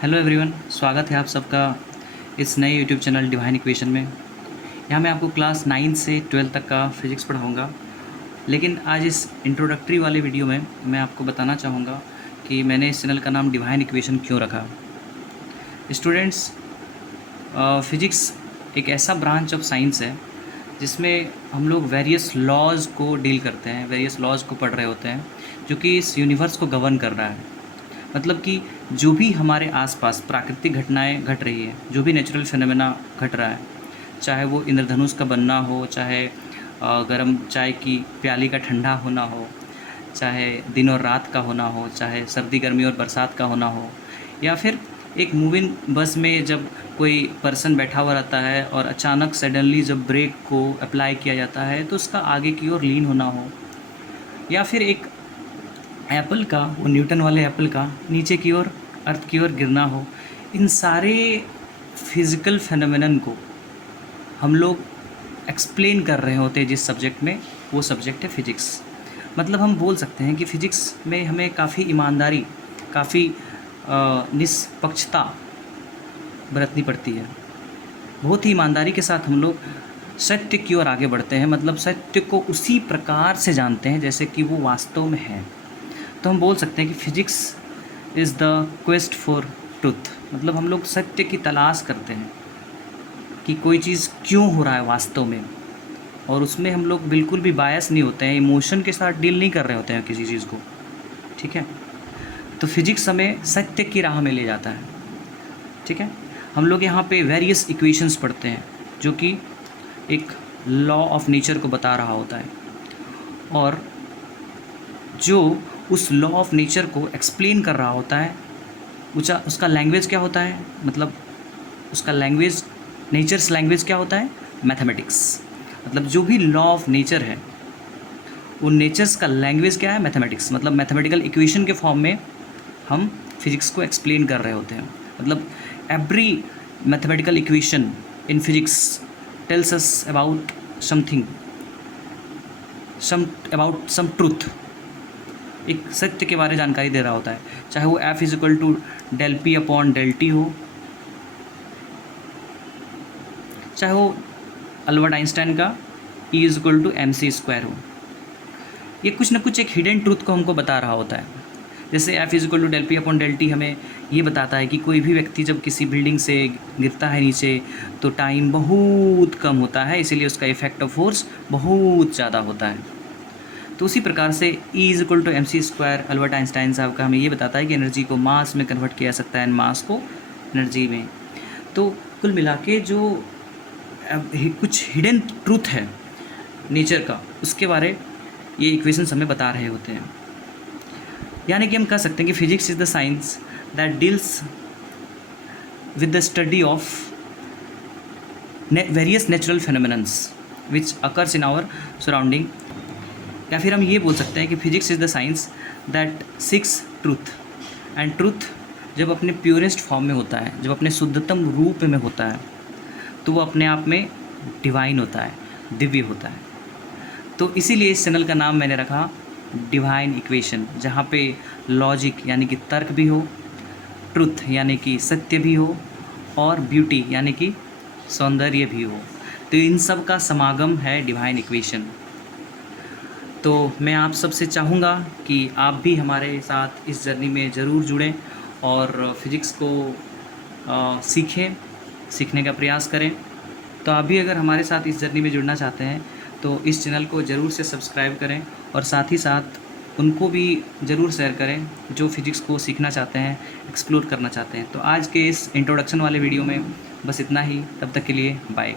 Hello everyone, स्वागत है आप सबका इस नए यूट्यूब चैनल डिवाइन इक्वेशन में। यहाँ मैं आपको क्लास 9 से 12 तक का फिज़िक्स पढ़ाऊँगा। लेकिन आज इस इंट्रोडक्टरी वाले वीडियो में मैं आपको बताना चाहूँगा कि मैंने इस चैनल का नाम डिवाइन इक्वेशन क्यों रखा। स्टूडेंट्स, फिज़िक्स एक ऐसा ब्रांच ऑफ साइंस है जिसमें हम लोग वेरियस लॉज को डील करते हैं, वेरियस लॉज को पढ़ रहे होते हैं जो कि इस यूनिवर्स को गवर्न कर रहा है। मतलब कि जो भी हमारे आसपास प्राकृतिक घटनाएं घट रही है, जो भी नेचुरल फिनोमेना घट रहा है, चाहे वो इंद्रधनुष का बनना हो, चाहे गर्म चाय की प्याली का ठंडा होना हो, चाहे दिन और रात का होना हो, चाहे सर्दी गर्मी और बरसात का होना हो, या फिर एक मूविंग बस में जब कोई पर्सन बैठा हुआ रहता है और अचानक सडनली जब ब्रेक को अप्लाई किया जाता है तो उसका आगे की ओर लीन होना हो, या फिर एक एप्पल का, वो न्यूटन वाले एप्पल का नीचे की ओर अर्थ की ओर गिरना हो। इन सारे फिज़िकल फेनोमेनन को हम लोग एक्सप्लेन कर रहे होते हैं जिस सब्जेक्ट में, वो सब्जेक्ट है फ़िज़िक्स। मतलब हम बोल सकते हैं कि फ़िज़िक्स में हमें काफ़ी ईमानदारी, काफ़ी निष्पक्षता बरतनी पड़ती है। बहुत ही ईमानदारी के साथ हम लोग सत्य की ओर आगे बढ़ते हैं। मतलब सत्य को उसी प्रकार से जानते हैं जैसे कि वो वास्तव में है। तो हम बोल सकते हैं कि physics is the quest for truth. मतलब हम लोग सत्य की तलाश करते हैं कि कोई चीज़ क्यों हो रहा है वास्तव में, और उसमें हम लोग बिल्कुल भी बायस नहीं होते हैं, इमोशन के साथ डील नहीं कर रहे होते हैं किसी चीज़ को। ठीक है, तो फिज़िक्स हमें सत्य की राह में ले जाता है। ठीक है, हम लोग यहाँ पे वेरियस इक्वेशंस पढ़ते हैं जो कि एक लॉ ऑफ नेचर को बता रहा होता है, और जो उस लॉ ऑफ नेचर को एक्सप्लेन कर रहा होता है उसका लैंग्वेज क्या होता है। मतलब उसका लैंग्वेज, नेचर्स लैंग्वेज क्या होता है, मैथमेटिक्स। मतलब जो भी लॉ ऑफ नेचर है उन नेचर्स का लैंग्वेज क्या है, मैथमेटिक्स। मतलब मैथमेटिकल इक्वेशन के फॉर्म में हम फिज़िक्स को एक्सप्लेन कर रहे होते हैं। मतलब every mathematical equation in physics tells us about something, about some truth, एक सत्य के बारे में जानकारी दे रहा होता है। चाहे वो F is equal to del P upon del T हो, चाहे वो अल्बर्ट आइंस्टाइन का E is equal to M C square हो। ये कुछ ना कुछ एक हिडन ट्रूथ को हमको बता रहा होता है। जैसे F is equal to del P upon del T हमें ये बताता है कि कोई भी व्यक्ति जब किसी बिल्डिंग से गिरता है नीचे तो टाइम बहुत कम होता है, इसीलिए उसका इफेक्ट ऑफ फोर्स बहुत ज़्यादा होता है। तो उसी प्रकार से E is equal to M C square Albert Einstein साहब का हमें ये बताता है कि एनर्जी को मास में कन्वर्ट किया जा सकता है, मास को एनर्जी में। तो कुल मिला के जो कुछ हिडन ट्रूथ है नेचर का, उसके बारे ये इक्वेशंस हमें बता रहे होते हैं। यानी कि हम कह सकते हैं कि physics is the science that deals with the study of various natural phenomenons which occurs in our surrounding. या फिर हम ये बोल सकते हैं कि physics is the science that seeks truth, and truth जब अपने प्योरेस्ट फॉर्म में होता है, जब अपने शुद्धतम रूप में होता है, तो वो अपने आप में डिवाइन होता है, दिव्य होता है। तो इसीलिए इस चैनल का नाम मैंने रखा डिवाइन इक्वेशन, जहाँ पे लॉजिक यानी कि तर्क भी हो, ट्रुथ यानी कि सत्य भी हो, और ब्यूटी यानी कि सौंदर्य भी हो। तो इन सब का समागम है डिवाइन इक्वेशन। तो मैं आप सबसे चाहूँगा कि आप भी हमारे साथ इस जर्नी में ज़रूर जुड़ें और फिज़िक्स को सीखने का प्रयास करें। तो आप भी अगर हमारे साथ इस जर्नी में जुड़ना चाहते हैं तो इस चैनल को ज़रूर से सब्सक्राइब करें, और साथ ही साथ उनको भी ज़रूर शेयर करें जो फिज़िक्स को सीखना चाहते हैं, एक्सप्लोर करना चाहते हैं। तो आज के इस इंट्रोडक्शन वाले वीडियो में बस इतना ही। तब तक के लिए बाय।